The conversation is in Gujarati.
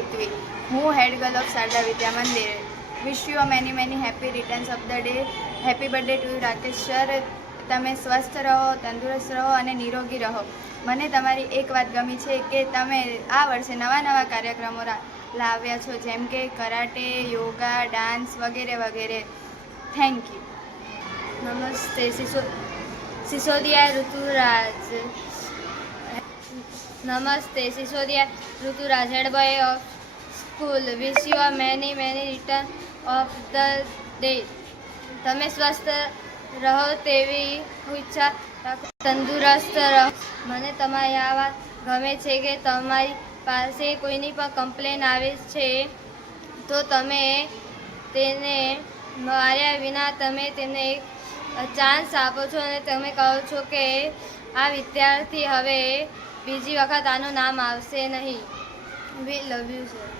હેતવી. હું હેડ girl of Sharda Vidya Mandir. Wish you many many happy returns of the day. Happy birthday to Rakesh sir. તમે સ્વસ્થ રહો, તંદુરસ્ત રહો અને નિરોગી રહો. મને તમારી એક વાત ગમી છે કે તમે આ વર્ષે નવા કાર્યક્રમો લાવ્યા છો, જેમ કે કરાટે, યોગા, ડાન્સ વગેરે વગેરે. Thank you. નમસ્તે સિસોદિયા ઋતુરાજ. નમસ્તે Sisodiya Rituraj, head boy of school. Wish you many return of the day. તમે સ્વસ્થ રહો તેવી ઈચ્છા રાખો, તંદુરસ્ત રહો. મને તમારી આ વાત ગમે છે કે તમારી પાસે કોઈની પણ કમ્પ્લેન આવે છે તો તમે તેને માર્યા વિના તમે તેને એક ચાન્સ આપો છો અને તમે કહો છો કે આ વિદ્યાર્થી હવે બીજી વખત આનું નામ આવશે નહીં. વી લવ યુ સર.